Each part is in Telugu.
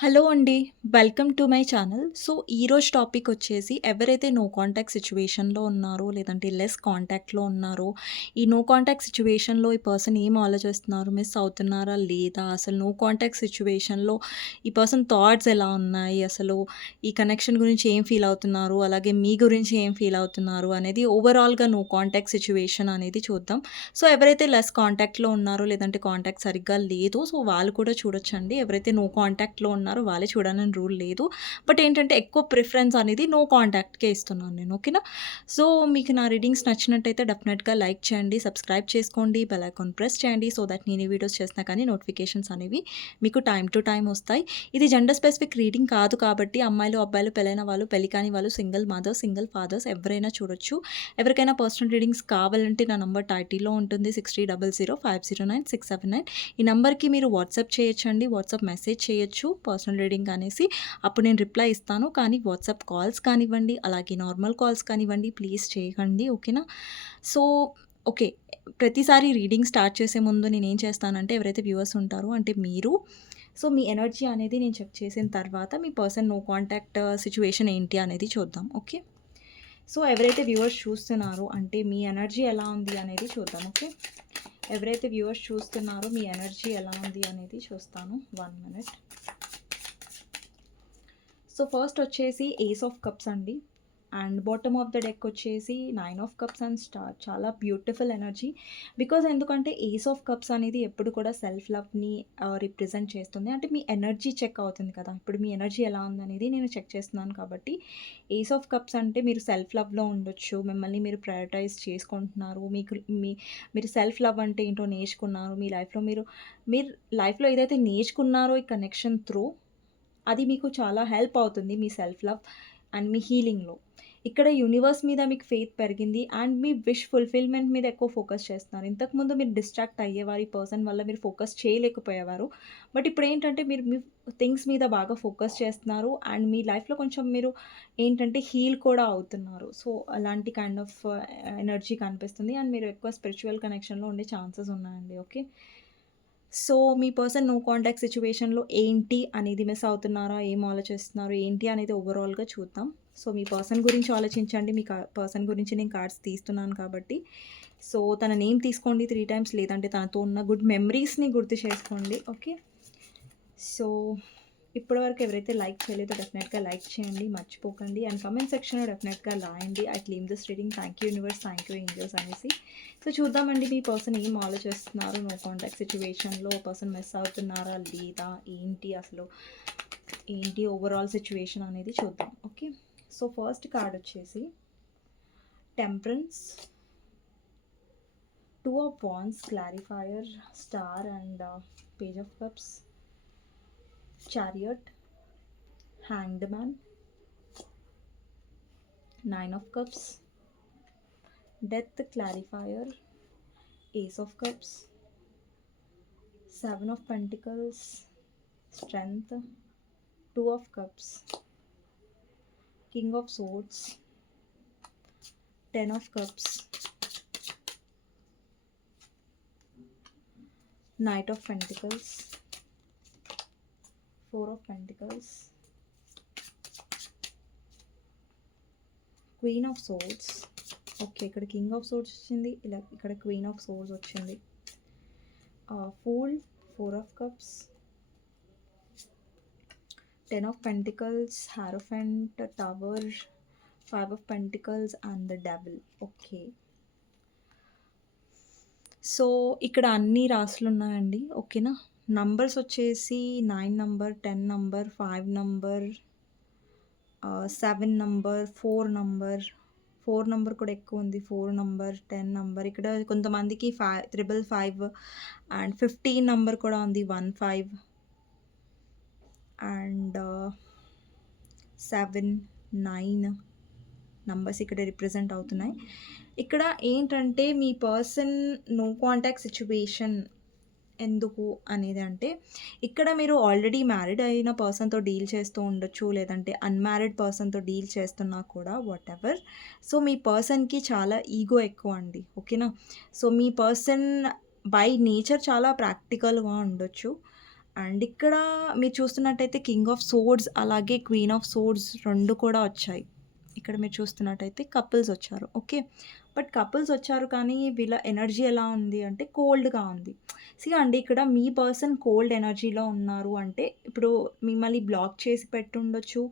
హలో అండి. Welcome to my channel. So, ఈరోజు టాపిక్ వచ్చేసి ఎవరైతే నో కాంటాక్ట్ సిచ్యువేషన్లో ఉన్నారో, లేదంటే లెస్ కాంటాక్ట్‌లో ఉన్నారో, ఈ నో కాంటాక్ట్ సిచ్యువేషన్లో ఈ పర్సన్ ఏం ఆలోచిస్తున్నారు, మిస్ అవుతున్నారా లేదా, అసలు నో కాంటాక్ట్ సిచ్యువేషన్లో ఈ పర్సన్ థాట్స్ ఎలా ఉన్నాయి, అసలు ఈ కనెక్షన్ గురించి ఏం ఫీల్ అవుతున్నారు, అలాగే మీ గురించి ఏం ఫీల్ అవుతున్నారు అనేది ఓవరాల్‌గా నో కాంటాక్ట్ సిచ్యువేషన్ అనేది చూద్దాం. సో, ఎవరైతే లెస్ కాంటాక్ట్‌లో ఉన్నారో, లేదంటే కాంటాక్ట్ సరిగ్గా లేదో, సో, వాళ్ళు కూడా చూడొచ్చండి. ఎవరైతే నో కాంటాక్ట్‌లో ఉన్నారో వాళ్ళే చూడాలని రూల్ లేదు. బట్ ఏంటంటే ఎక్కువ ప్రిఫరెన్స్ అనేది నో కాంటాక్ట్‌కే ఇస్తున్నాను నేను. ఓకేనా? సో, మీకు నా రీడింగ్స్ నచ్చినట్టయితే డెఫినెట్‌గా లైక్ చేయండి, సబ్స్క్రైబ్ చేసుకోండి, బెల్ ఐకాన్ ప్రెస్ చేయండి. సో దట్ నేను ఈ వీడియోస్ చేసినా కానీ నోటిఫికేషన్స్ అనేవి మీకు టైం టు టైం వస్తాయి. ఇది జెండర్ స్పెసిఫిక్ రీడింగ్ కాదు కాబట్టి అమ్మాయిలు, అబ్బాయిలు, పెళ్ళైన వాళ్ళు, పెళ్ళి కాని వాళ్ళు, సింగిల్ మదర్స్, సింగిల్ ఫాదర్స్ ఎవరైనా చూడొచ్చు. ఎవరికైనా పర్సనల్ రీడింగ్స్ కావాలంటే నా నంబర్ టైటిల్‌లో ఉంటుంది. 6300509679 ఈ నెంబర్కి మీరు వాట్సాప్ చేయొచ్చండి. వాట్సాప్ మెసేజ్ చేయొచ్చు పర్సనల్ రీడింగ్ అనేసి. అప్పుడు నేను రిప్లై ఇస్తాను. కానీ వాట్సాప్ కాల్స్ కానివ్వండి, అలాగే నార్మల్ కాల్స్ కానివ్వండి ప్లీజ్ చేయకండి. ఓకేనా? So, okay. ప్రతిసారి రీడింగ్ స్టార్ట్ చేసే ముందు నేను ఏం చేస్తానంటే ఎవరైతే వ్యూవర్స్ ఉంటారో అంటే మీరు సో, మీ ఎనర్జీ అనేది నేను చెక్ చేసిన తర్వాత మీ పర్సన్ నో కాంటాక్ట్ సిచ్యువేషన్ ఏంటి అనేది చూద్దాం. ఓకే. సో, ఎవరైతే వ్యూవర్స్ చూస్తున్నారో అంటే మీ ఎనర్జీ ఎలా ఉంది అనేది చూద్దాం. ఓకే. ఎవరైతే వ్యూవర్స్ చూస్తున్నారో మీ ఎనర్జీ ఎలా ఉంది అనేది చూస్తాను. One minute. సో, ఫస్ట్ వచ్చేసి ఏస్ ఆఫ్ కప్స్ అండి. And bottom of the deck వచ్చేసి nine of cups and star. చాలా బ్యూటిఫుల్ ఎనర్జీ. బికాజ్ ఎందుకంటే ఏస్ ఆఫ్ కప్స్ అనేది ఎప్పుడు కూడా సెల్ఫ్ లవ్‌ని రిప్రజెంట్ చేస్తుంది. అంటే మీ ఎనర్జీ చెక్ అవుతుంది కదా! ఇప్పుడు మీ ఎనర్జీ ఎలా ఉందనేది నేను చెక్ చేస్తున్నాను కాబట్టి ఏస్ ఆఫ్ కప్స్ అంటే మీరు సెల్ఫ్ లవ్‌లో ఉండొచ్చు. మిమ్మల్ని మీరు ప్రయారిటైజ్ చేసుకుంటున్నారు. మీకు మీ మీరు సెల్ఫ్ లవ్ అంటే ఏంటో నేర్చుకున్నారు. మీ లైఫ్‌లో మీరు మీరు లైఫ్‌లో ఏదైతే నేర్చుకున్నారో ఈ కనెక్షన్ త్రూ అది మీకు చాలా హెల్ప్ అవుతుంది మీ సెల్ఫ్ లవ్ అండ్ మీ హీలింగ్‌లో. ఇక్కడ యూనివర్స్ మీద మీకు ఫెయిత్ పెరిగింది అండ్ మీ విష్ ఫుల్‌ఫిల్‌మెంట్ మీద ఎక్కువ ఫోకస్ చేస్తున్నారు. ఇంతకుముందు మీరు డిస్ట్రాక్ట్ అయ్యేవారు. ఈ పర్సన్ వల్ల మీరు ఫోకస్ చేయలేకపోయేవారు. బట్ ఇప్పుడు ఏంటంటే మీరు మీ థింగ్స్ మీద బాగా ఫోకస్ చేస్తున్నారు. అండ్ మీ లైఫ్‌లో కొంచెం మీరు ఏంటంటే హీల్ కూడా అవుతున్నారు. సో, అలాంటి కైండ్ ఆఫ్ ఎనర్జీ కనిపిస్తుంది. అండ్ మీరు ఎక్కువ స్పిరిచువల్ కనెక్షన్‌లో ఉండే ఛాన్సెస్ ఉన్నాయండి. ఓకే. సో, మీ పర్సన్ నో కాంటాక్ట్ సిచ్యువేషన్లో ఏంటి అనేది మిస్ అవుతున్నారా? ఏం ఆలోచిస్తున్నారు? ఏంటి అనేది ఓవరాల్‌గా చూద్దాం. సో, మీ పర్సన్ గురించి ఆలోచించండి. మీ పర్సన్ గురించి నేను కార్డ్స్ తీస్తున్నాను కాబట్టి. సో, తన నేమ్ తీసుకోండి త్రీ టైమ్స్ లేదంటే తనతో ఉన్న గుడ్ మెమరీస్‌ని గుర్తు చేసుకోండి. ఓకే. సో, ఇప్పటివరకు ఎవరైతే లైక్ చేయలేదో డెఫినెట్‌గా లైక్ చేయండి. మర్చిపోకండి. అండ్ కామెంట్ సెక్షన్‌లో డెఫినెట్‌గా రాయండి. I claim this reading. Thank you universe, thank you angels అనేసి. సో, చూద్దామండి మీ పర్సన్ ఏం ఆలోచిస్తున్నారు నో కాంటాక్ట్ సిచ్యువేషన్లో పర్సన్ మిస్ అవుతున్నారా? లేదా? ఏంటి అసలు ఏంటి ఓవరాల్ సిచ్యువేషన్ అనేది చూద్దాం. ఓకే. సో, ఫస్ట్ కార్డ్ వచ్చేసి temperance, two of wands clarifier, star and page of cups, chariot hanged man nine of cups death clarifier ace of cups seven of pentacles strength two of cups king of swords ten of cups knight of pentacles four of pentacles, queen of swords okay. ఇక్కడ కింగ్ ఆఫ్ సోర్స్ వచ్చింది. ఇలా ఇక్కడ క్వీన్ ఆఫ్ సోర్స్ వచ్చింది. Fool, four of cups, ten of pentacles, hierophant, tower, five of pentacles and the double okay. So, ఇక్కడ అన్ని రాసులున్నాయండి. ఓకేనా? నంబర్స్ వచ్చేసి nine number, 10 number, five number, seven number, four number, four number కూడా ఎక్కువుంది. 4 నంబర్, 10 నంబర్ ఇక్కడ కొంతమందికి five triple five and 15 number కూడా ఉంది. 15 అండ్ 7, 9 నంబర్స్ ఇక్కడ రిప్రజెంట్ అవుతున్నాయి. ఇక్కడ ఏంటంటే మీ పర్సన్ నో కాంటాక్ట్ సిచ్యువేషన్ ఎందుకు అనేది అంటే ఇక్కడ మీరు ఆల్రెడీ మ్యారీడ్ అయిన పర్సన్‌తో డీల్ చేస్తూ ఉండొచ్చు. లేదంటే అన్‌మ్యారీడ్ పర్సన్‌తో డీల్ చేస్తున్నా కూడా వాట్ ఎవర్ సో, మీ పర్సన్‌కి చాలా ఈగో ఎక్కువ అండి. ఓకేనా? సో, మీ పర్సన్ బై నేచర్ చాలా ప్రాక్టికల్‌గా ఉండొచ్చు. అండ్ ఇక్కడ మీరు చూస్తున్నట్టయితే కింగ్ ఆఫ్ సోర్డ్స్ అలాగే క్వీన్ ఆఫ్ సోర్డ్స్ రెండు కూడా వచ్చాయి. ఇక్కడ మీరు చూస్తున్నట్టయితే కపుల్స్ వచ్చారు. ఓకే. బట్ కపుల్స్ వచ్చారు కానీ వీళ్ళ ఎనర్జీ ఎలా ఉంది అంటే కోల్డ్‌గా ఉంది. సీ అండి ఇక్కడ మీ పర్సన్ కోల్డ్ ఎనర్జీలో ఉన్నారు అంటే ఇప్పుడు మిమ్మల్ని బ్లాక్ చేసి పెట్టుండొచ్చు.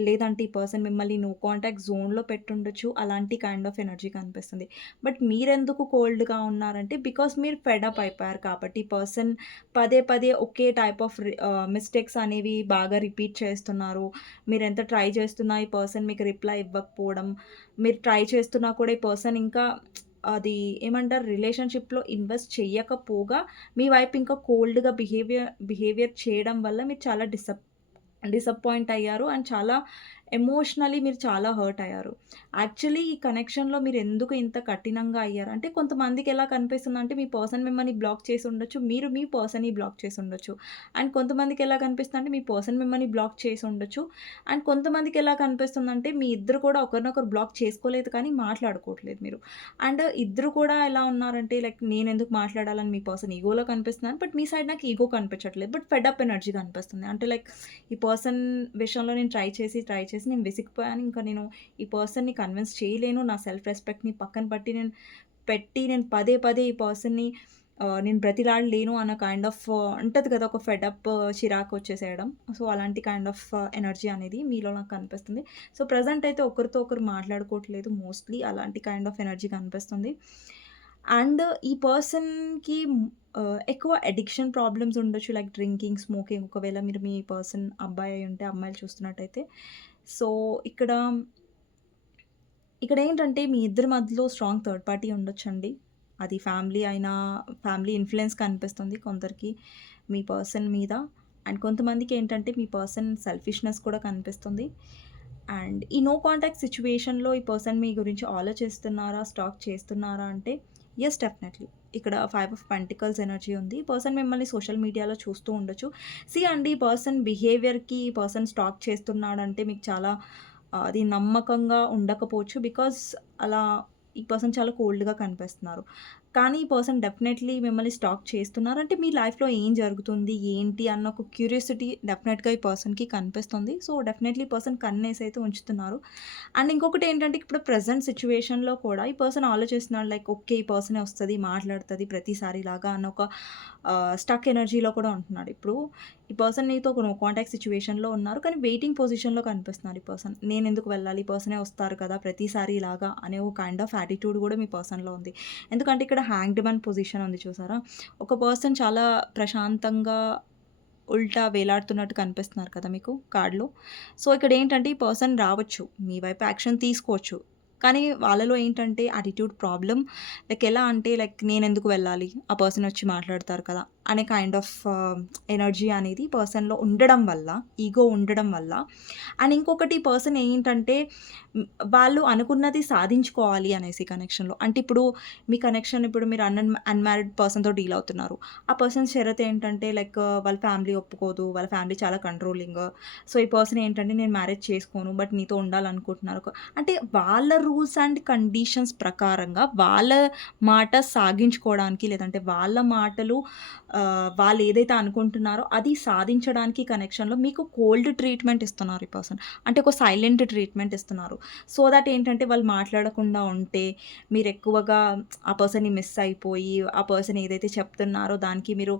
లేదంటే ఈ పర్సన్ మిమ్మల్ని నో కాంటాక్ట్ జోన్‌లో పెట్టుండొచ్చు. అలాంటి కైండ్ ఆఫ్ ఎనర్జీ కనిపిస్తుంది. బట్ మీరెందుకు కోల్డ్‌గా ఉన్నారంటే బికాస్ మీరు ఫెడప్ అయిపోయారు కాబట్టి పర్సన్ పదే పదే ఒకే టైప్ ఆఫ్ రి మిస్టేక్స్ అనేవి బాగా రిపీట్ చేస్తున్నారు. మీరు ఎంత ట్రై చేస్తున్నా ఈ పర్సన్ మీకు రిప్లై ఇవ్వకపోవడం. మీరు ట్రై చేస్తున్నా కూడా ఈ పర్సన్ ఇంకా అది ఏమంటారు రిలేషన్‌షిప్‌లో ఇన్వెస్ట్ చేయకపోగా మీ వైపు ఇంకా కోల్డ్‌గా బిహేవియర్ బిహేవియర్ చేయడం వల్ల మీరు చాలా డిసప్ డిసప్పాయింట్ అయ్యారు. అండ్ చాలా ఎమోషనల్లీ మీరు చాలా హర్ట్ అయ్యారు. యాక్చువల్లీ ఈ కనెక్షన్‌లో మీరు ఎందుకు ఇంత కఠినంగా అయ్యారు అంటే కొంతమందికి ఎలా కనిపిస్తుంది అంటే మీ పర్సన్ మిమ్మల్ని బ్లాక్ చేసి ఉండొచ్చు. మీరు మీ పర్సన్‌ని బ్లాక్ చేసి ఉండొచ్చు. అండ్ కొంతమందికి ఎలా కనిపిస్తుంది అంటే మీ పర్సన్ మిమ్మల్ని బ్లాక్ చేసి ఉండొచ్చు. అండ్ కొంతమందికి ఎలా కనిపిస్తుందంటే మీ ఇద్దరు కూడా ఒకరినొకరు బ్లాక్ చేసుకోలేదు కానీ మాట్లాడుకోవట్లేదు మీరు. అండ్ ఇద్దరు కూడా ఎలా ఉన్నారంటే లైక్ నేను ఎందుకు మాట్లాడాలని మీ పర్సన్ ఈగోలో కనిపిస్తున్నాను బట్ మీ సైడ్ నాకు ఈగో కనిపించట్లేదు. బట్ ఫెడ్ అప్ ఎనర్జీ కనిపిస్తుంది. అంటే లైక్ ఈ పర్సన్ విషయంలో నేను ట్రై చేసి, ట్రై చేసి నేను విసిగిపోయాను. ఇంకా నేను ఈ పర్సన్‌ని కన్విన్స్ చేయలేను. నా సెల్ఫ్ రెస్పెక్ట్‌ని పక్కన పట్టి నేను పెట్టి నేను పదే పదే ఈ పర్సన్‌ని నేను బ్రతిలాడలేను అన్న కైండ్ ఆఫ్ ఉంటుంది కదా! ఒక ఫెడప్ చిరాకు వచ్చేసేయడం. సో, అలాంటి కైండ్ ఆఫ్ ఎనర్జీ అనేది మీలో నాకు కనిపిస్తుంది. సో, ప్రజెంట్ అయితే ఒకరితో ఒకరు మాట్లాడుకోవట్లేదు మోస్ట్‌లీ అలాంటి కైండ్ ఆఫ్ ఎనర్జీ కనిపిస్తుంది. అండ్ ఈ పర్సన్‌కి ఎక్కువ అడిక్షన్ ప్రాబ్లమ్స్ ఉండొచ్చు. లైక్ డ్రింకింగ్, స్మోకింగ్ ఒకవేళ మీరు మీ పర్సన్ అబ్బాయి ఉంటే అమ్మాయిలు చూస్తున్నట్టయితే. సో, ఇక్కడ ఇక్కడ ఏంటంటే మీ ఇద్దరి మధ్యలో స్ట్రాంగ్ థర్డ్ పార్టీ ఉండొచ్చండి. అది ఫ్యామిలీ అయినా ఫ్యామిలీ ఇన్ఫ్లుయెన్స్ కనిపిస్తుంది కొందరికి మీ పర్సన్ మీద. అండ్ కొంతమందికి ఏంటంటే మీ పర్సన్ సెల్ఫిష్‌నెస్ కూడా కనిపిస్తుంది. అండ్ ఈ నో కాంటాక్ట్ సిచ్యువేషన్లో ఈ పర్సన్ మీ గురించి ఆలోచిస్తున్నారా? స్టాక్ చేస్తున్నారా? అంటే ఎస్ డెఫినెట్‌లీ. ఇక్కడ ఫైవ్ ఆఫ్ పెంటికల్స్ ఎనర్జీ ఉంది. పర్సన్ మిమ్మల్ని సోషల్ మీడియాలో చూస్తూ ఉండొచ్చు. సీ అండి ఈ పర్సన్ బిహేవియర్‌కి పర్సన్ స్టాక్ చేస్తున్నాడంటే మీకు చాలా అది నమ్మకంగా ఉండకపోవచ్చు. బికాజ్ అలా ఈ పర్సన్ చాలా కోల్డ్‌గా కనిపిస్తున్నారు. కానీ ఈ పర్సన్ డెఫినెట్‌లీ మిమ్మల్ని స్టాక్ చేస్తున్నారు. అంటే మీ లైఫ్‌లో ఏం జరుగుతుంది? ఏంటి? అన్న ఒక క్యూరియాసిటీ డెఫినెట్‌గా ఈ పర్సన్‌కి కనిపిస్తుంది. సో, డెఫినెట్‌లీ పర్సన్ పర్సన్ అయితే ఉంచుతున్నారు. అండ్ ఇంకొకటి ఏంటంటే ఇప్పుడు ప్రజెంట్ సిచ్యువేషన్లో కూడా ఈ పర్సన్ ఆలోచిస్తున్నాడు లైక్ ఓకే. ఈ పర్సనే మాట్లాడుతుంది ప్రతిసారి లాగా అన్న ఒక స్టక్ ఎనర్జీలో కూడా ఉంటున్నాడు. ఇప్పుడు ఈ పర్సన్ నీతో ఒక నో కాంటాక్ట్ సిచ్యువేషన్లో ఉన్నారు. కానీ వెయిటింగ్ పొజిషన్‌లో కనిపిస్తున్నారు ఈ పర్సన్. నేను ఎందుకు వెళ్ళాలి? ఈ పర్సనే వస్తారు కదా! ప్రతిసారి ఇలాగా అనే ఒక కైండ్ ఆఫ్ యాటిట్యూడ్ కూడా మీ పర్సన్‌లో ఉంది. ఎందుకంటే ఇక్కడ హ్యాంగ్డ్ మ్యాన్ పొజిషన్ ఉంది చూసారా? ఒక పర్సన్ చాలా ప్రశాంతంగా ఉల్టా వేలాడుతున్నట్టు కనిపిస్తున్నారు కదా మీకు కార్డులో సో, ఇక్కడేంటంటే ఈ పర్సన్ రావచ్చు. మీ వైపు యాక్షన్ తీసుకోవచ్చు. కానీ వాళ్ళలో ఏంటంటే యాటిట్యూడ్ ప్రాబ్లమ్. లైక్ ఎలా అంటే లైక్ నేను ఎందుకు వెళ్ళాలి? ఆ పర్సన్ వచ్చి మాట్లాడతారు కదా! అనే కైండ్ ఆఫ్ ఎనర్జీ అనేది పర్సన్‌లో ఉండడం వల్ల, ఈగో ఉండడం వల్ల అండ్ ఇంకొకటి పర్సన్ ఏంటంటే వాళ్ళు అనుకున్నది సాధించుకోవాలి అనేసి కనెక్షన్‌లో. అంటే ఇప్పుడు మీ కనెక్షన్ ఇప్పుడు మీరు అన్ అన్మ్యారీడ్ పర్సన్‌తో డీల్ అవుతున్నారు. ఆ పర్సన్ షరత్ ఏంటంటే లైక్ uh, వాళ్ళ ఫ్యామిలీ ఒప్పుకోదు. వాళ్ళ ఫ్యామిలీ చాలా కంట్రోలింగ్. సో, ఈ పర్సన్ ఏంటంటే నేను మ్యారేజ్ చేసుకోను. బట్ నీతో ఉండాలనుకుంటున్నారు. అంటే వాళ్ళ రూల్స్ అండ్ కండిషన్స్ ప్రకారంగా వాళ్ళ మాట సాగించుకోవడానికి లేదంటే వాళ్ళ మాటలు వాళ్ళు ఏదైతే అనుకుంటున్నారో అది సాధించడానికి కనెక్షన్‌లో మీకు కోల్డ్ ట్రీట్మెంట్ ఇస్తున్నారు ఈ పర్సన్. అంటే ఒక సైలెంట్ ట్రీట్మెంట్ ఇస్తున్నారు. సో దట్ ఏంటంటే వాళ్ళు మాట్లాడకుండా ఉంటే మీరు ఎక్కువగా ఆ పర్సన్‌ని మిస్ అయిపోయి ఆ పర్సన్ ఏదైతే చెప్తున్నారో దానికి మీరు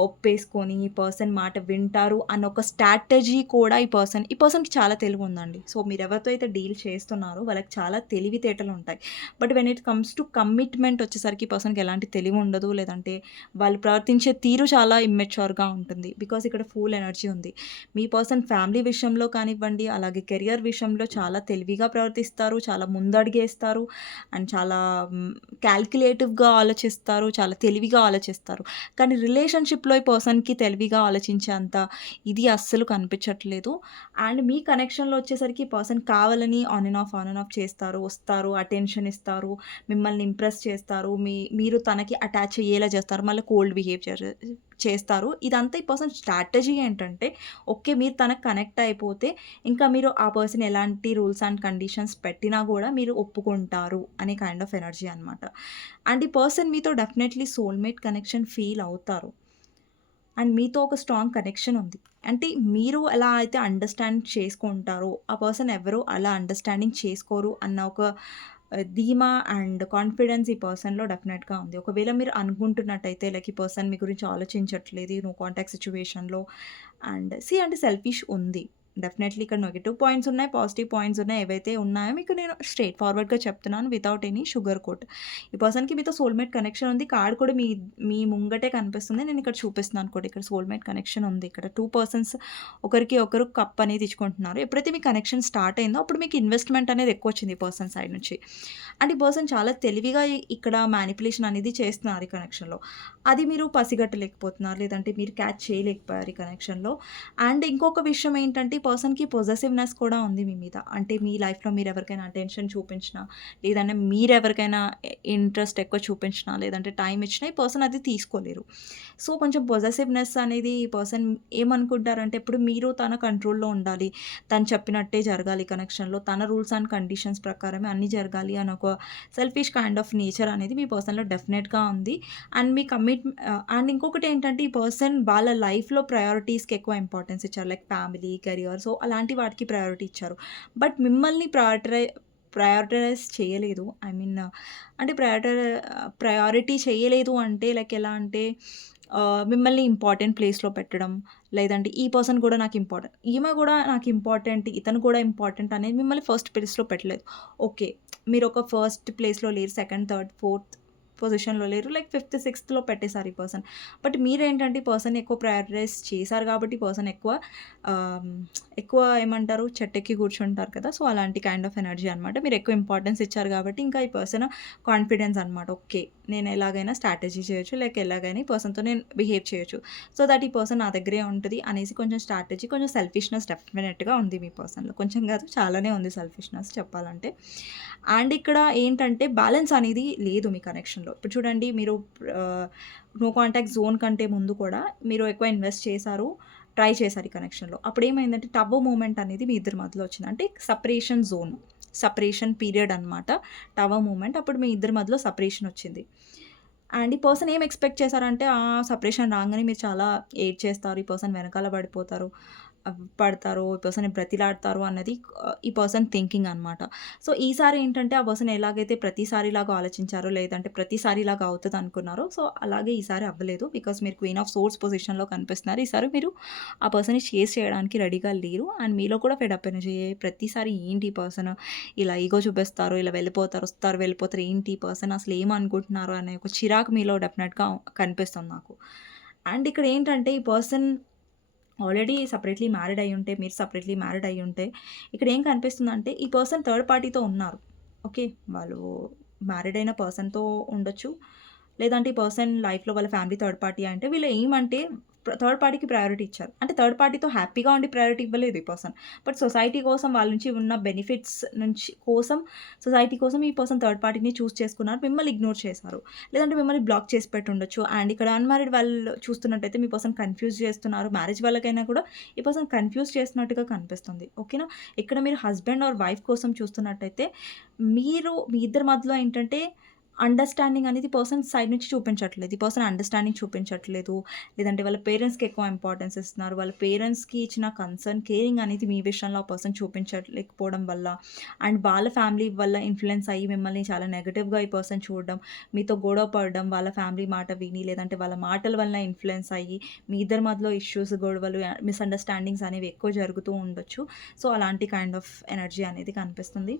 ఒప్పేసుకొని ఈ పర్సన్ మాట వింటారు అన్న ఒక స్ట్రాటజీ కూడా ఈ పర్సన్ ఈ పర్సన్‌కి చాలా తెలివి ఉందండి. సో, మీరు ఎవరితో అయితే డీల్ చేస్తున్నారో వాళ్ళకి చాలా తెలివితేటలు ఉంటాయి. But when it comes to commitment వచ్చేసరికి ఈ పర్సన్‌కి ఎలాంటి తెలివి ఉండదు. లేదంటే వాళ్ళు ప్రవర్తించే తీరు చాలా ఇమ్మెచ్యూర్‌గా ఉంటుంది. బికాస్ ఇక్కడ ఫుల్ ఎనర్జీ ఉంది. మీ పర్సన్ ఫ్యామిలీ విషయంలో కానివ్వండి, అలాగే కెరియర్ విషయంలో చాలా తెలివిగా ప్రవర్తిస్తారు. చాలా ముందడుగేస్తారు. అండ్ చాలా క్యాల్కులేటివ్గా ఆలోచిస్తారు. చాలా తెలివిగా ఆలోచిస్తారు. కానీ రిలేషన్షిప్ ఫ్రెండ్షిప్లో ఈ పర్సన్‌కి తెలివిగా ఆలోచించే అంత ఇది అస్సలు కనిపించట్లేదు. అండ్ మీ కనెక్షన్‌లో వచ్చేసరికి ఈ పర్సన్ కావాలని on and off, on and off చేస్తారు. వస్తారు, అటెన్షన్ ఇస్తారు. మిమ్మల్ని ఇంప్రెస్ చేస్తారు. మీ మీరు తనకి అటాచ్ అయ్యేలా చేస్తారు. మళ్ళీ కోల్డ్ బిహేవియర్ చేస్తారు. ఇదంతా ఈ పర్సన్ స్ట్రాటజీ ఏంటంటే ఓకే. మీరు తనకు కనెక్ట్ అయిపోతే ఇంకా మీరు ఆ పర్సన్ ఎలాంటి రూల్స్ అండ్ కండిషన్స్ పెట్టినా కూడా మీరు ఒప్పుకుంటారు అనే కైండ్ ఆఫ్ ఎనర్జీ అనమాట. అండ్ ఈ పర్సన్ మీతో డెఫినెట్‌లీ సోల్‌మేట్ కనెక్షన్ ఫీల్ అవుతారు. అండ్ మీతో ఒక స్ట్రాంగ్ కనెక్షన్ ఉంది. అంటే మీరు ఎలా అయితే అండర్‌స్టాండ్ చేసుకుంటారో, ఆ పర్సన్ ఎవరు అలా అండర్‌స్టాండింగ్ చేసుకోరు అన్న ఒక ధీమా అండ్ కాన్ఫిడెన్స్ ఈ పర్సన్‌లో డెఫినెట్‌గా ఉంది. ఒకవేళ మీరు అనుకుంటున్నట్టయితే లైక్ ఈ పర్సన్ మీ గురించి ఆలోచించట్లేదు. నో కాంటాక్ట్ సిచ్యువేషన్లో అండ్ సీ అంటే సెల్ఫిష్ ఉంది. డెఫినెట్‌లీ ఇక్కడ నెగిటివ్ పాయింట్స్ ఉన్నాయి. పాజిటివ్ పాయింట్స్ ఉన్నాయి. ఏవైతే ఉన్నాయో మీకు నేను స్ట్రేట్ ఫార్వర్డ్‌గా చెప్తున్నాను వితౌట్ ఎనీ షుగర్ కోట్. ఈ పర్సన్‌కి మీతో సోల్‌మేట్ కనెక్షన్ ఉంది. కార్డ్ కూడా మీ మీ ముంగటే కనిపిస్తుంది. నేను ఇక్కడ చూపిస్తున్నాను కూడా ఇక్కడ సోల్‌మేట్ కనెక్షన్ ఉంది. ఇక్కడ టూ పర్సన్స్ ఒకరికి ఒకరు కప్ అనేది ఇచ్చుకుంటున్నారు. ఎప్పుడైతే మీ కనెక్షన్ స్టార్ట్ అయిందో అప్పుడు మీకు ఇన్వెస్ట్‌మెంట్ అనేది ఎక్కువ వచ్చింది ఈ పర్సన్ సైడ్ నుంచి. అండ్ ఈ పర్సన్ చాలా తెలివిగా ఇక్కడ మ్యానిపులేషన్ అనేది చేస్తున్నారు ఈ కనెక్షన్‌లో. అది మీరు పసిగట్టలేకపోతున్నారు. లేదంటే మీరు క్యాచ్ చేయలేకపోయారు ఈ కనెక్షన్‌లో. అండ్ ఇంకొక విషయం ఏంటంటే పర్సన్‌కి పొజెసివ్నెస్ కూడా ఉంది మీ మీద. అంటే మీ లైఫ్‌లో మీరు ఎవరికైనా అటెన్షన్ చూపించినా, లేదంటే మీరు ఎవరికైనా ఇంట్రెస్ట్ ఎక్కువ చూపించినా, లేదంటే టైం ఇచ్చినా ఈ పర్సన్ అది తీసుకోలేరు. సో, కొంచెం పొజెసివ్నెస్ అనేది ఈ పర్సన్ ఏమనుకుంటారంటే ఎప్పుడు మీరు తన కంట్రోల్‌లో ఉండాలి. తను చెప్పినట్టే జరగాలి కనెక్షన్‌లో. తన రూల్స్ అండ్ కండిషన్స్ ప్రకారమే అన్నీ జరగాలి అని ఒక సెల్ఫిష్ కైండ్ ఆఫ్ నేచర్ అనేది మీ పర్సన్‌లో డెఫినెట్‌గా ఉంది. అండ్ మీ కమిట్ అండ్ ఇంకొకటి ఏంటంటే ఈ పర్సన్ వాళ్ళ లైఫ్‌లో ప్రయారిటీస్‌కి ఎక్కువ ఇంపార్టెన్స్ ఇచ్చారు. లైక్ ఫ్యామిలీ, కెరియర్ సో, అలాంటి వాటికి ప్రయారిటీ ఇచ్చారు. బట్ మిమ్మల్ని ప్రయారిటరై ప్రయారిటైజ్ చేయలేదు. ఐ మీన్ అంటే ప్రయారిట ప్రయారిటీ చేయలేదు అంటే లైక్ ఎలా అంటే మిమ్మల్ని ఇంపార్టెంట్ ప్లేస్‌లో పెట్టడం. లేదంటే ఈ పర్సన్ కూడా నాకు ఇంపార్టెంట్. ఈమె కూడా నాకు ఇంపార్టెంట్. ఇతను కూడా ఇంపార్టెంట్ అనేది మిమ్మల్ని ఫస్ట్ ప్లేస్‌లో పెట్టలేదు. ఓకే. మీరు ఒక ఫస్ట్ ప్లేస్‌లో లేరు. సెకండ్, థర్డ్, ఫోర్త్ పొజిషన్‌లో లేరు. లైక్ ఫిఫ్త్, సిక్స్త్‌లో పెట్టేశారు ఈ పర్సన్. బట్ మీరేంటంటే పర్సన్ ఎక్కువ ప్రయారిటైజ్ చేశారు కాబట్టి పర్సన్ ఎక్కువ ఎక్కువ ఏమంటారు చెట్టెక్కి కూర్చుంటారు కదా! సో, అలాంటి కైండ్ ఆఫ్ ఎనర్జీ అనమాట. మీరు ఎక్కువ ఇంపార్టెన్స్ ఇచ్చారు కాబట్టి ఇంకా ఈ పర్సన్ కాన్ఫిడెన్స్ అనమాట. ఓకే. నేను ఎలాగైనా స్ట్రాటజీ చేయొచ్చు. లైక్ ఎలాగైనా ఈ పర్సన్‌తో నేను బిహేవ్ చేయొచ్చు. సో, దట్ ఈ పర్సన్ నా దగ్గరే ఉంటుంది అనేసి కొంచెం స్ట్రాటజీ, కొంచెం సెల్ఫిష్‌నెస్ డెఫినెట్‌గా ఉంది మీ పర్సన్‌లో. కొంచెం కాదు చాలానే ఉంది సెల్ఫిష్‌నెస్ చెప్పాలంటే. అండ్ ఇక్కడ ఏంటంటే బ్యాలెన్స్ అనేది లేదు మీ కనెక్షన్‌లో. ఇప్పుడు చూడండి మీరు నో కాంటాక్ట్ జోన్ కంటే ముందు కూడా మీరు ఎక్కువ ఇన్వెస్ట్ చేశారు. ట్రై చేశారు ఈ కనెక్షన్‌లో. అప్పుడు ఏమైందంటే టబు మూమెంట్ అనేది మీ ఇద్దరి మధ్యలో వచ్చింది. అంటే సపరేషన్ జోన్. సపరేషన్ పీరియడ్ అనమాట. టవర్ మూమెంట్ అప్పుడు మీ ఇద్దరి మధ్యలో సపరేషన్ వచ్చింది. అండ్ ఈ పర్సన్ ఏం ఎక్స్‌పెక్ట్ చేశారంటే ఆ సపరేషన్ రాగానే మీరు చాలా ఏడ్చేస్తారు. ఈ పర్సన్ వెనకాల పడిపోతారు. పడతారో పడతారు. ఈ పర్సన్ బ్రతిలాడతారు అన్నది ఈ పర్సన్ థింకింగ్ అనమాట. సో, ఈసారి ఏంటంటే ఆ పర్సన్ ఎలాగైతే ప్రతిసారిలాగా ఆలోచించారో లేదంటే ప్రతిసారిలాగా అనుకున్నారో సో, అలాగే ఈసారి అవ్వలేదు. బికాస్ మీరు క్వీన్ ఆఫ్ సోర్స్ పొజిషన్‌లో కనిపిస్తున్నారు. ఈసారి మీరు ఆ పర్సన్‌ని చేస్ చేయడానికి రెడీగా లేరు. అండ్ మీలో కూడా ఫెడ్ ఎనర్జీ ప్రతిసారి ఏంటి ఈ పర్సన్ ఇలా ఈగో చూపిస్తారు. ఇలా వెళ్ళిపోతారు, వస్తారు, వెళ్ళిపోతారు. ఏంటి ఈ పర్సన్ అసలు ఏమనుకుంటున్నారు అనే ఒక చిరాకు మీలో డెఫినెట్‌గా కనిపిస్తుంది నాకు. అండ్ ఇక్కడ ఏంటంటే ఈ పర్సన్ ఆల్రెడీ సపరేట్లీ మ్యారీడ్ ఉంటే మీరు సపరేట్లీ మ్యారీడ్ ఉంటే ఇక్కడ ఏం కనిపిస్తుందంటే ఈ పర్సన్ థర్డ్ పార్టీతో ఉన్నారు. ఓకే. వాళ్ళు మ్యారీడ్ అయిన పర్సన్‌తో ఉండొచ్చు. లేదంటే ఈ పర్సన్ లైఫ్‌లో వాళ్ళ ఫ్యామిలీ థర్డ్ పార్టీ అంటే వీళ్ళు ఏమంటే థర్డ్ పార్టీకి ప్రయారిటీ ఇచ్చారు. అంటే థర్డ్ పార్టీతో హ్యాపీగా ఉండి ప్రయారిటీ ఇవ్వలేదు ఈ పర్సన్. బట్ సొసైటీ కోసం వాళ్ళ నుంచి ఉన్న బెనిఫిట్స్ నుంచి కోసం సొసైటీ కోసం ఈ పర్సన్ థర్డ్ పార్టీని చూజ్ చేసుకున్నారు. మిమ్మల్ని ఇగ్నోర్ చేశారు. లేదంటే మిమ్మల్ని బ్లాక్ చేసి పెట్టుండొచ్చు. అండ్ ఇక్కడ అన్‌మ్యారీడ్ వాళ్ళు చూస్తున్నట్టయితే మీ పర్సన్ కన్‌ఫ్యూజ్ చేస్తున్నారు. మ్యారేజ్ వాళ్ళకైనా కూడా ఈ పర్సన్ కన్‌ఫ్యూజ్ చేస్తున్నట్టుగా కనిపిస్తుంది. ఓకేనా. ఇక్కడ మీరు హస్బెండ్ ఆర్ వైఫ్ కోసం చూస్తున్నట్టయితే మీరు మీ ఇద్దరి మధ్యలో ఏంటంటే అండర్‌స్టాండింగ్ అనేది పర్సన్ సైడ్ నుంచి చూపించట్లేదు. ఈ పర్సన్ అండర్‌స్టాండింగ్ చూపించట్లేదు. లేదంటే వాళ్ళ పేరెంట్స్‌కి ఎక్కువ ఇంపార్టెన్స్ ఇస్తున్నారు. వాళ్ళ పేరెంట్స్‌కి ఇచ్చిన కన్సర్న్, కేరింగ్ అనేది మీ విషయంలో ఆ పర్సన్ చూపించలేకపోవడం వల్ల అండ్ వాళ్ళ ఫ్యామిలీ వల్ల ఇన్ఫ్లుయెన్స్ అయ్యి మిమ్మల్ని చాలా నెగటివ్గా ఈ పర్సన్ చూడడం, మీతో గొడవ పడడం, వాళ్ళ ఫ్యామిలీ మాట విని లేదంటే వాళ్ళ మాటల వల్ల ఇన్ఫ్లుయెన్స్ అయ్యి మీ ఇద్దరి మధ్యలో ఇష్యూస్, గొడవలు, మిస్‌అండర్‌స్టాండింగ్స్ అనేవి ఎక్కువ జరుగుతూ ఉండొచ్చు. సో, అలాంటి కైండ్ ఆఫ్ ఎనర్జీ అనేది కనిపిస్తుంది.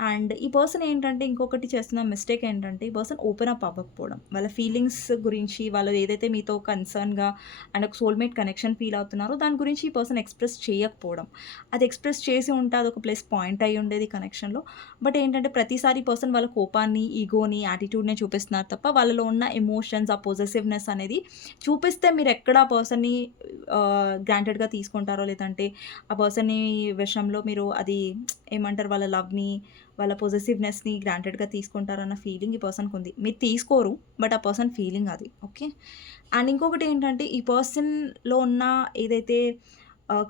అండ్ ఈ పర్సన్ ఏంటంటే ఇంకొకటి చేస్తున్న మిస్టేక్ ఏంటంటే ఈ పర్సన్ ఓపెన్ అప్ అవ్వకపోవడం. వాళ్ళ ఫీలింగ్స్ గురించి వాళ్ళు ఏదైతే మీతో కన్సర్న్‌గా అండ్ ఒక సోల్‌మేట్ కనెక్షన్ ఫీల్ అవుతున్నారో దాని గురించి ఈ పర్సన్ ఎక్స్‌ప్రెస్ చేయకపోవడం. అది ఎక్స్‌ప్రెస్ చేసి ఉంటే ఒక ప్లస్ పాయింట్ అయి ఉండేది కనెక్షన్‌లో. బట్ ఏంటంటే ప్రతిసారి పర్సన్ వాళ్ళ కోపాన్ని, ఈగోని, యాటిట్యూడ్ని చూపిస్తున్నారు తప్ప వాళ్ళలో ఉన్న ఎమోషన్స్, ఆ పొజెసివ్నెస్ అనేది చూపిస్తే మీరు ఎక్కడ ఆ పర్సన్‌ని గ్రాంటెడ్‌గా తీసుకుంటారో లేదంటే ఆ పర్సన్‌ని విషయంలో మీరు అది ఏమంటారు వాళ్ళ లవ్‌ని, వాళ్ళ పొజెసివ్నెస్ని గ్రాంటెడ్‌గా తీసుకుంటారన్న ఫీలింగ్ ఈ పర్సన్‌కి ఉంది. మీరు తీసుకోరు. బట్ ఆ పర్సన్ ఫీలింగ్ అది. ఓకే. అండ్ ఇంకొకటి ఏంటంటే ఈ పర్సన్‌లో ఉన్న ఏదైతే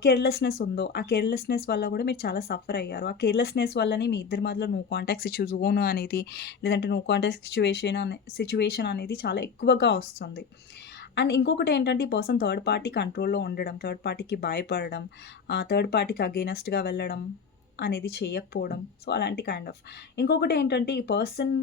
కేర్‌లెస్‌నెస్ ఉందో ఆ కేర్‌లెస్‌నెస్ వల్ల కూడా మీరు చాలా సఫర్ అయ్యారు. ఆ కేర్‌లెస్‌నెస్ వల్లనే మీ ఇద్దరి మధ్యలో నో కాంటాక్ట్ సిచ్యు అనేది లేదంటే నో కాంటాక్ట్ సిచ్యువేషన్ అనే సిచ్యువేషన్ అనేది చాలా ఎక్కువగా వస్తుంది. అండ్ ఇంకొకటి ఏంటంటే ఈ పర్సన్ థర్డ్ పార్టీ కంట్రోల్‌లో ఉండడం, థర్డ్ పార్టీకి భయపడడం, థర్డ్ పార్టీకి అగెయినెస్ట్‌గా వెళ్ళడం అనేది చేయకపోవడం. సో, అలాంటి కైండ్ ఆఫ్. ఇంకొకటి ఏంటంటే ఈ పర్సన్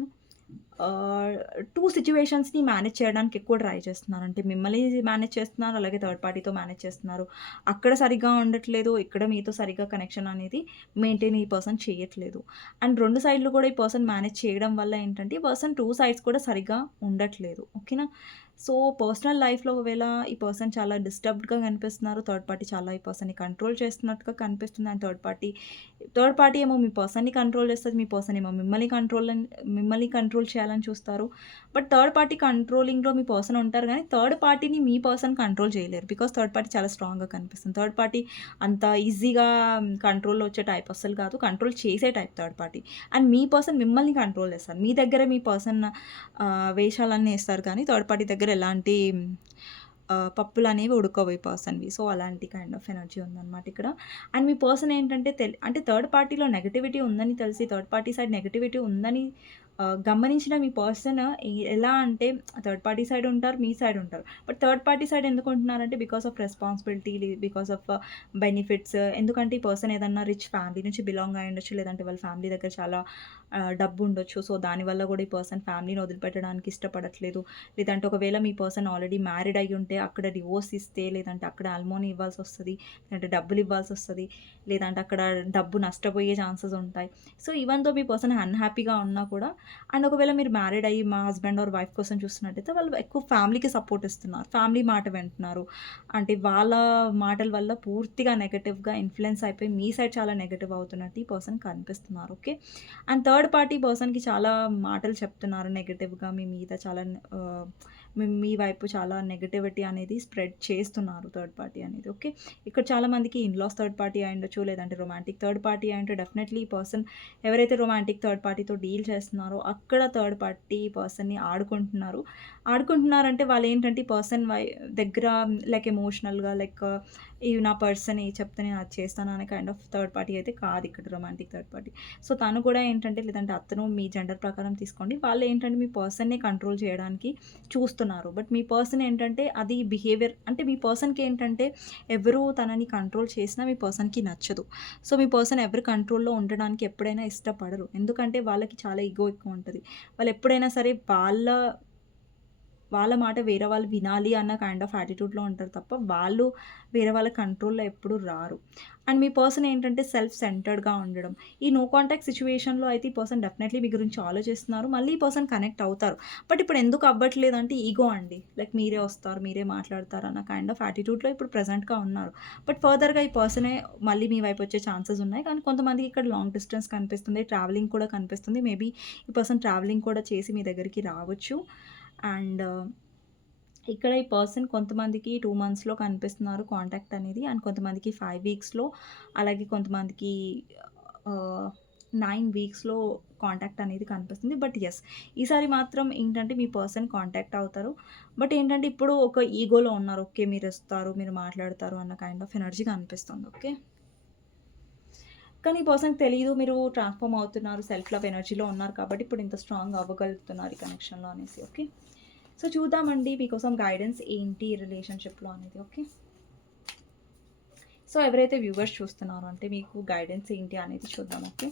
టూ సిచ్యువేషన్స్ని మేనేజ్ చేయడానికి ఎక్కువ ట్రై చేస్తున్నారు. అంటే మిమ్మల్ని మేనేజ్ చేస్తున్నారు. అలాగే థర్డ్ పార్టీతో మేనేజ్ చేస్తున్నారు. అక్కడ సరిగ్గా ఉండట్లేదు. ఇక్కడ మీతో సరిగ్గా కనెక్షన్ అనేది మెయింటైన్ ఈ పర్సన్ చేయట్లేదు. అండ్ రెండు సైడ్‌లు కూడా ఈ పర్సన్ మేనేజ్ చేయడం వల్ల ఏంటంటే ఈ పర్సన్ టూ సైడ్స్ కూడా సరిగ్గా ఉండట్లేదు. ఓకేనా? సో, పర్సనల్ లైఫ్‌లో ఒకవేళ ఈ పర్సన్ చాలా డిస్టర్బ్డ్‌గా కనిపిస్తున్నారు. థర్డ్ పార్టీ చాలా ఈ పర్సన్‌ని కంట్రోల్ చేస్తున్నట్టుగా కనిపిస్తుంది. And third party third party ఏమో మీ పర్సన్‌ని కంట్రోల్ చేస్తుంది మీ పర్సన్ ఏమో మిమ్మల్ని కంట్రోల్ మిమ్మల్ని కంట్రోల్ చేయాలని చూస్తారు. బట్ థర్డ్ పార్టీ కంట్రోలింగ్‌లో మీ పర్సన్ ఉంటారు కానీ థర్డ్ పార్టీని మీ పర్సన్ కంట్రోల్ చేయలేరు. బికాస్ థర్డ్ పార్టీ చాలా స్ట్రాంగ్‌గా కనిపిస్తుంది. థర్డ్ పార్టీ అంత ఈజీగా కంట్రోల్‌లో వచ్చే టైప్ అస్సలు కాదు. కంట్రోల్ చేసే టైప్ థర్డ్ పార్టీ. అండ్ మీ పర్సన్ మిమ్మల్ని కంట్రోల్ చేస్తారు. మీ దగ్గర మీ పర్సన్ వేషాలన్నీ వేస్తారు కానీ థర్డ్ పార్టీ దగ్గర ఎలాంటి పప్పులు అనేవి ఉడకవు ఈ పర్సన్‌వి. సో, అలాంటి కైండ్ ఆఫ్ ఎనర్జీ ఉందన్నమాట ఇక్కడ. అండ్ మీ పర్సన్ ఏంటంటే తెల్ అంటే థర్డ్ పార్టీలో నెగటివిటీ ఉందని తెలిసి థర్డ్ పార్టీ సైడ్ నెగటివిటీ ఉందని గమనించిన మీ పర్సన్ ఎలా అంటే థర్డ్ పార్టీ సైడ్ ఉంటారు. మీ సైడ్ ఉంటారు. బట్ థర్డ్ పార్టీ సైడ్ ఎందుకు ఉంటున్నారంటే because of responsibility because of benefits ఎందుకంటే ఈ పర్సన్ ఏదన్నా రిచ్ ఫ్యామిలీ నుంచి బిలాంగ్ అయి ఉండొచ్చు. లేదంటే వాళ్ళ ఫ్యామిలీ దగ్గర చాలా డబ్బు ఉండొచ్చు. సో, దానివల్ల కూడా ఈ పర్సన్ ఫ్యామిలీని వదిలిపెట్టడానికి ఇష్టపడట్లేదు. లేదంటే ఒకవేళ మీ పర్సన్ ఆల్రెడీ మ్యారీడ్ అయ్యి ఉంటే అక్కడ డివోర్స్ ఇస్తే లేదంటే అక్కడ అల్మోన్ ఇవ్వాల్సి వస్తుంది లేదంటే డబ్బులు ఇవ్వాల్సి వస్తుంది లేదంటే అక్కడ డబ్బు నష్టపోయే ఛాన్సెస్ ఉంటాయి. సో, ఈవెన్ దో మీ పర్సన్ అన్‌హ్యాపీగా ఉన్నా కూడా అండ్ ఒకవేళ మీరు మ్యారీడ్ అయ్యి మా హస్బెండ్ ఆర్ వైఫ్ కోసం చూస్తున్నట్టయితే వాళ్ళు ఎక్కువ ఫ్యామిలీకి సపోర్ట్ ఇస్తున్నారు. ఫ్యామిలీ మాట వింటున్నారు. అంటే వాళ్ళ మాటల వల్ల పూర్తిగా నెగటివ్గా ఇన్ఫ్లుయెన్స్ అయిపోయి మీ సైడ్ చాలా నెగటివ్ అవుతున్నట్టు ఈ పర్సన్ కనిపిస్తున్నారు. ఓకే. అండ్ థర్డ్ పార్టీ పర్సన్‌కి చాలా మాటలు చెప్తున్నారు నెగటివ్గా మీ మీద చాలా మీ వైపు చాలా నెగటివిటీ అనేది స్ప్రెడ్ చేస్తున్నారు థర్డ్ పార్టీ అనేది. ఓకే. ఇక్కడ చాలామందికి ఇన్‌లాస్ థర్డ్ పార్టీ అయ్యుండొచ్చు. లేదంటే రొమాంటిక్ థర్డ్ పార్టీ అయ్యుంటే డెఫినెట్‌లీ ఈ పర్సన్ ఎవరైతే రొమాంటిక్ థర్డ్ పార్టీతో డీల్ చేస్తున్నారో అక్కడ థర్డ్ పార్టీ పర్సన్‌ని ఆడుకుంటున్నారు. ఆడుకుంటున్నారంటే వాళ్ళేంటంటే ఈ పర్సన్ వై దగ్గర లైక్ ఎమోషనల్‌గా లైక్ ఇవి నా పర్సన్ ఇవి చెప్తే నేను అది చేస్తాను అనే కైండ్ ఆఫ్ థర్డ్ పార్టీ అయితే కాదు ఇక్కడ రొమాంటిక్ థర్డ్ పార్టీ. సో, తను కూడా ఏంటంటే లేదంటే అతను మీ జెండర్ ప్రకారం తీసుకోండి. వాళ్ళు ఏంటంటే మీ పర్సన్‌ని కంట్రోల్ చేయడానికి చూస్తున్నారు. బట్ మీ పర్సన్ ఏంటంటే అది బిహేవియర్ అంటే మీ పర్సన్‌కి ఏంటంటే ఎవరు తనని కంట్రోల్ చేసినా మీ పర్సన్‌కి నచ్చదు. సో, మీ పర్సన్ ఎవరు కంట్రోల్‌లో ఉండడానికి ఎప్పుడైనా ఇష్టపడరు. ఎందుకంటే వాళ్ళకి చాలా ఈగో ఎక్కువ ఉంటుంది వాళ్ళు ఎప్పుడైనా సరే వాళ్ళ వాళ్ళ మాట వేరే వాళ్ళు వినాలి అన్న కైండ్ ఆఫ్ యాటిట్యూడ్‌లో ఉంటారు తప్ప వాళ్ళు వేరే వాళ్ళ కంట్రోల్‌లో ఎప్పుడు రారు. అండ్ మీ పర్సన్ ఏంటంటే సెల్ఫ్ సెంటర్డ్‌గా ఉండడం. ఈ నో కాంటాక్ట్ సిచ్యువేషన్లో అయితే ఈ పర్సన్ డెఫినెట్‌లీ మీ గురించి ఆలోచిస్తున్నారు. మళ్ళీ ఈ పర్సన్ కనెక్ట్ అవుతారు. బట్ ఇప్పుడు ఎందుకు అవ్వట్లేదంటే ఈగో అండి. లైక్ మీరే వస్తారు, మీరే మాట్లాడతారు అన్న కైండ్ ఆఫ్ యాటిట్యూడ్‌లో ఇప్పుడు ప్రెజెంట్‌గా ఉన్నారు. బట్ ఫర్దర్‌గా ఈ పర్సనే మళ్ళీ మీ వైపు వచ్చే ఛాన్సెస్ ఉన్నాయి. కానీ కొంతమందికి ఇక్కడ లాంగ్ డిస్టెన్స్ కనిపిస్తుంది. ట్రావెలింగ్ కూడా కనిపిస్తుంది. మేబీ ఈ పర్సన్ ట్రావెలింగ్ కూడా చేసి మీ దగ్గరికి రావచ్చు. అండ్ ఇక్కడ ఈ పర్సన్ కొంతమందికి టూ మంత్స్‌లో కనిపిస్తున్నారు కాంటాక్ట్ అనేది. అండ్ కొంతమందికి ఫైవ్ వీక్స్‌లో అలాగే కొంతమందికి నైన్ వీక్స్‌లో కాంటాక్ట్ అనేది కనిపిస్తుంది. బట్ ఎస్ ఈసారి మాత్రం ఏంటంటే మీ పర్సన్ కాంటాక్ట్ అవుతారు. బట్ ఏంటంటే ఇప్పుడు ఒక ఈగోలో ఉన్నారు. ఓకే. మీరు వస్తారు మీరు మాట్లాడతారు అన్న కైండ్ ఆఫ్ ఎనర్జీ కనిపిస్తుంది. ఓకే. కానీ ఈ పర్సన్‌కి తెలియదు మీరు ట్రాన్స్‌ఫార్మ్ అవుతున్నారు. సెల్ఫ్ లవ్ ఎనర్జీలో ఉన్నారు కాబట్టి ఇప్పుడు ఇంత స్ట్రాంగ్ అవ్వగలుగుతున్నారు ఈ కనెక్షన్‌లో అనేసి. ఓకే. సో, చూద్దామండి మీకోసం గైడెన్స్ ఏంటి రిలేషన్‌షిప్‌లో అనేది. ఓకే. సో, ఎవరైతే వ్యూవర్స్ చూస్తున్నారో అంటే మీకు గైడెన్స్ ఏంటి అనేది చూద్దాం. ఓకే.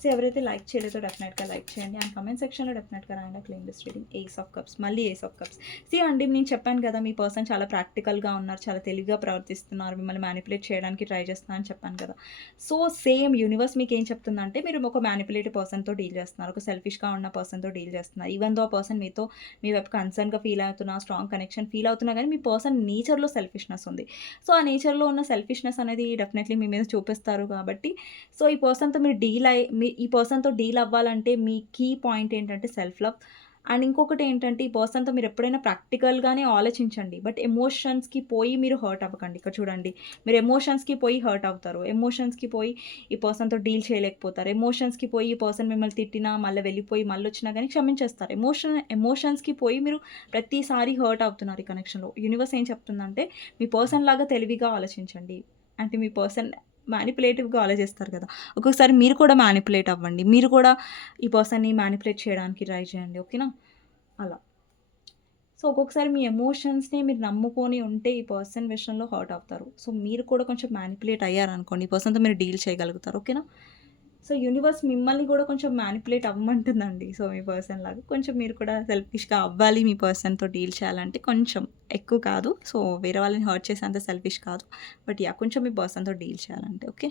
సో, ఎవరైతే లైక్ చేయలేదో డెఫినెట్‌గా లైక్ చేయండి. అండ్ కమెంట్ సెక్షన్‌లో డెఫినెట్‌గా రాయండి claim this reading ace of cups మళ్ళీ ఏస్ ఆఫ్ కప్స్. సీ అండి నేను చెప్పాను కదా మీ పర్సన్ చాలా ప్రాక్టికల్‌గా ఉన్నారు. చాలా తెలివిగా ప్రవర్తిస్తున్నారు. మిమ్మల్ని మ్యానిపులేట్ చేయడానికి ట్రై చేస్తున్నారని చెప్పాను కదా! సో, సేమ్ యూనివర్స్ మీకు ఏం చెప్తుందంటే మీరు ఒక మ్యానిపులేటివ్ పర్సన్‌తో డీల్ చేస్తున్నారు. ఒక సెల్ఫిష్‌గా ఉన్న పర్సన్‌తో డీల్ చేస్తున్నారు. ఈవెన్ దో పర్సన్ మీతో మీ వైపు కన్సర్న్‌గా ఫీల్ అవుతున్నా, స్ట్రాంగ్ కనెక్షన్ ఫీల్ అవుతున్నా కానీ మీ పర్సన్ నేచర్‌లో సెల్ఫిష్‌నెస్ ఉంది. సో, ఆ నేచర్‌లో ఉన్న సెల్ఫిష్‌నెస్ అనేది డెఫినెట్‌లీ మీ మీద చూపిస్తారు కాబట్టి సో, ఈ పర్సన్‌తో మీరు డీల్ అయ్యి మీ ఈ పర్సన్‌తో డీల్ అవ్వాలంటే మీ కీ పాయింట్ ఏంటంటే సెల్ఫ్ లవ్. అండ్ ఇంకొకటి ఏంటంటే ఈ పర్సన్‌తో మీరు ఎప్పుడైనా ప్రాక్టికల్‌గానే ఆలోచించండి. బట్ ఎమోషన్స్‌కి పోయి మీరు హర్ట్ అవ్వకండి. ఇక్కడ చూడండి. మీరు ఎమోషన్స్‌కి పోయి హర్ట్ అవుతారు. ఎమోషన్స్‌కి పోయి ఈ పర్సన్‌తో డీల్ చేయలేకపోతారు. ఎమోషన్స్‌కి పోయి ఈ పర్సన్ మిమ్మల్ని తిట్టినా మళ్ళీ వెళ్ళిపోయి మళ్ళీ వచ్చినా కానీ క్షమించేస్తారు. ఎమోషన్ ఎమోషన్స్‌కి పోయి మీరు ప్రతిసారి హర్ట్ అవుతున్నారు ఈ కనెక్షన్‌లో. యూనివర్స్ ఏం చెప్తుందంటే మీ పర్సన్ లాగా తెలివిగా ఆలోచించండి. అంటే మీ పర్సన్ మ్యానిపులేటివ్‌గా ఆలోచిస్తారు కదా! ఒక్కొక్కసారి మీరు కూడా మ్యానిపులేట్ అవ్వండి. మీరు కూడా ఈ పర్సన్‌ని మ్యానిపులేట్ చేయడానికి ట్రై చేయండి. ఓకేనా? అలా. సో ఒక్కొక్కసారి మీ ఎమోషన్స్‌ని మీరు నమ్ముకొని ఉంటే ఈ పర్సన్ విషయంలో హర్ట్ అవుతారు. సో మీరు కూడా కొంచెం మ్యానిపులేట్ అయ్యారనుకోండి ఈ పర్సన్‌తో మీరు డీల్ చేయగలుగుతారు. ఓకేనా? సో యూనివర్స్ మిమ్మల్ని కూడా కొంచెం మ్యానిపులేట్ అవ్వమంటుందండి. సో మీ పర్సన్ లాగా. కొంచెం మీరు కూడా సెల్ఫిష్‌గా అవ్వాలి మీ పర్సన్‌తో డీల్ చేయాలంటే కొంచెం ఎక్కువ కాదు. సో వేరే వాళ్ళని హర్ట్ చేసేంత సెల్ఫిష్ కాదు. బట్ యా కొంచెం మీ పర్సన్‌తో డీల్ చేయాలంటే ఓకే.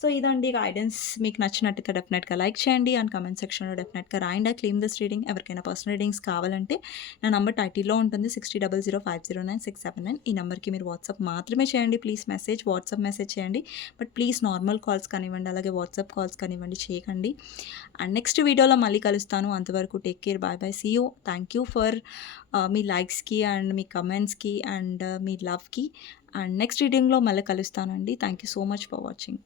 సో ఇదండి గైడెన్స్ మీకు నచ్చినట్టుగా డెఫినెట్‌గా లైక్ చేయండి అండ్ కమెంట్ సెక్షన్‌లో డెఫినెట్‌గా రాయండి. ఐ క్లెయిమ్ దిస్ రీడింగ్ ఎవరికైనా పర్సనల్ రీడింగ్స్ కావాలంటే నా నంబర్ టైటిల్‌లో ఉంటుంది 6000509679 ఈ నెంబర్కి మీరు వాట్సాప్ మాత్రమే చేయండి. ప్లీజ్ మెసేజ్ వాట్సాప్ మెసేజ్ చేయండి. బట్ ప్లీజ్ నార్మల్ కాల్స్ కానివ్వండి, అలాగే వాట్సాప్ కాల్స్ కానివ్వండి చేయకండి. అండ్ నెక్స్ట్ వీడియోలో మళ్ళీ కలుస్తాను. అంతవరకు take care. Bye bye. See you. Thank you for మీ లైక్స్‌కి అండ్ మీ కమెంట్స్‌కి అండ్ uh, మీ లవ్‌కి. అండ్ నెక్స్ట్ రీడింగ్‌లో మళ్ళీ కలుస్తానండి. Thank you so much for watching.